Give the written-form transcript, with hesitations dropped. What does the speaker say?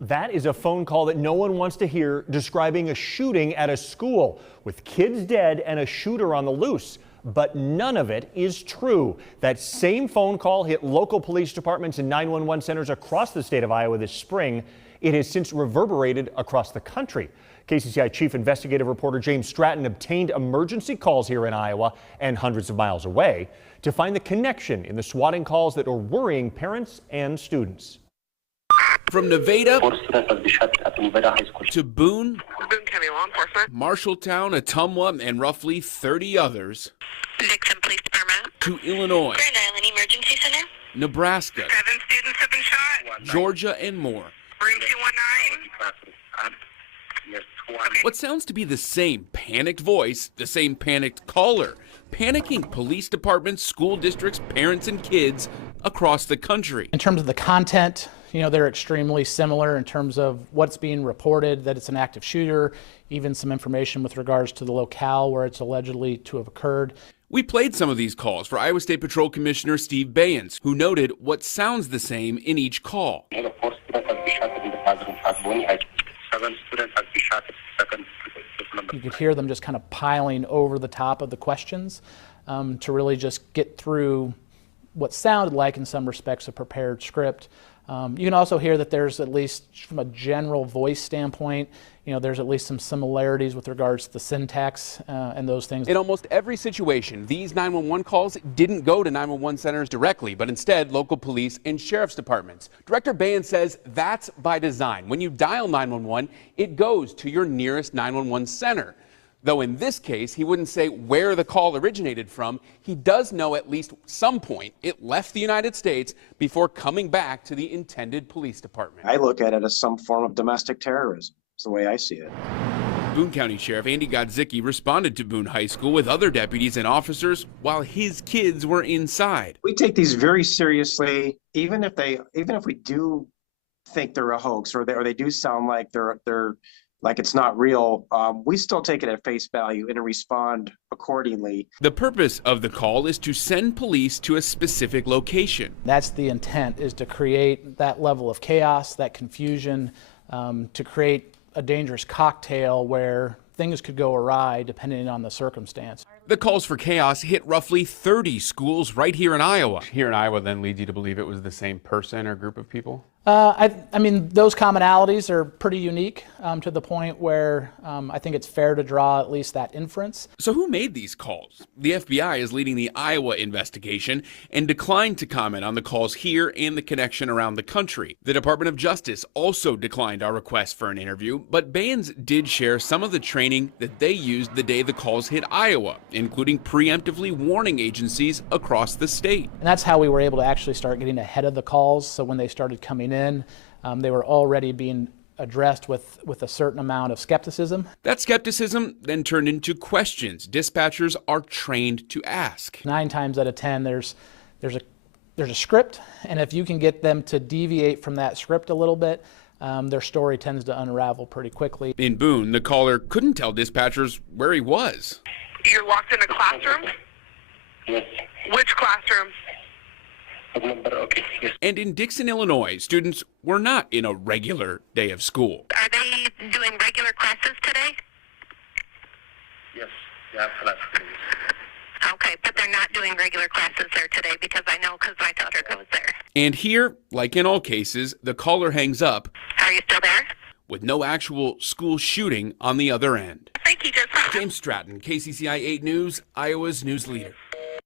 That is a phone call that no one wants to hear, describing a shooting at a school with kids dead and a shooter on the loose. But none of it is true. That same phone call hit local police departments and 911 centers across the state of Iowa this spring. It has since reverberated across the country. KCCI Chief Investigative Reporter James Stratton obtained emergency calls here in Iowa and hundreds of miles away to find the connection in the swatting calls that are worrying parents and students. From Nevada to Boone, County Law Enforcement, Marshalltown, Ottumwa, and roughly 30 others, Dixon Police Department, to Illinois, Grand Island Emergency Center, Nebraska, 7 students have been shot, Georgia, and more. room 219. What sounds to be the same panicked voice, the same panicked caller, panicking police departments, school districts, parents, and kids across the country. In terms of the content, they're extremely similar in terms of what's being reported, that it's an active shooter, even some information with regards to the locale where it's allegedly to have occurred. We played some of these calls for Iowa State Patrol Commissioner Steve Bayens, who noted what sounds the same in each call. 4 students have been shot in the classroom at Bonnie High. 7 students have been shot at second. You could hear them just kind of piling over the top of the questions to really just get through what sounded like, in some respects, a prepared script. You can also hear that there's, at least from a general voice standpoint, there's at least some similarities with regards to the syntax and those things. In almost every situation, these 911 calls didn't go to 911 centers directly, but instead local police and sheriff's departments. Director Bayens says that's by design. When you dial 911, it goes to your nearest 911 center. Though in this case, he wouldn't say where the call originated from. He does know at least some point it left the United States before coming back to the intended police department. I look at it as some form of domestic terrorism. It's the way I see it. Boone County Sheriff Andy Godzicki responded to Boone High School with other deputies and officers while his kids were inside. We take these very seriously, even if we do think they're a hoax or they do sound like they're like it's not real, we still take it at face value and respond accordingly. The purpose of the call is to send police to a specific location. That's the intent, is to create that level of chaos, that confusion, to create a dangerous cocktail where things could go awry depending on the circumstance. The calls for chaos hit roughly 30 schools right here in Iowa. Here in Iowa then leads you to believe it was the same person or group of people? I mean, those commonalities are pretty unique to the point where I think it's fair to draw at least that inference. So who made these calls? The FBI is leading the Iowa investigation and declined to comment on the calls here and the connection around the country. The Department of Justice also declined our request for an interview, but Bayens did share some of the training that they used the day the calls hit Iowa, including preemptively warning agencies across the state. And that's how we were able to actually start getting ahead of the calls. So when they started coming in, they were already being addressed with a certain amount of skepticism. That skepticism then turned into questions dispatchers are trained to ask. 9 times out of 10, there's a script, and if you can get them to deviate from that script a little bit, their story tends to unravel pretty quickly. In Boone, the caller couldn't tell dispatchers where he was. You're locked in a classroom? Yes. Which classroom? Okay. Yes. And in Dixon, Illinois, students were not in a regular day of school. Are they doing regular classes today? Yes. Yeah, class, please. Okay, but they're not doing regular classes there today because I know because my daughter goes there. And here, like in all cases, the caller hangs up Are you still there? with no actual school shooting on the other end. I think he just... James Stratton, KCCI 8 News, Iowa's news leader.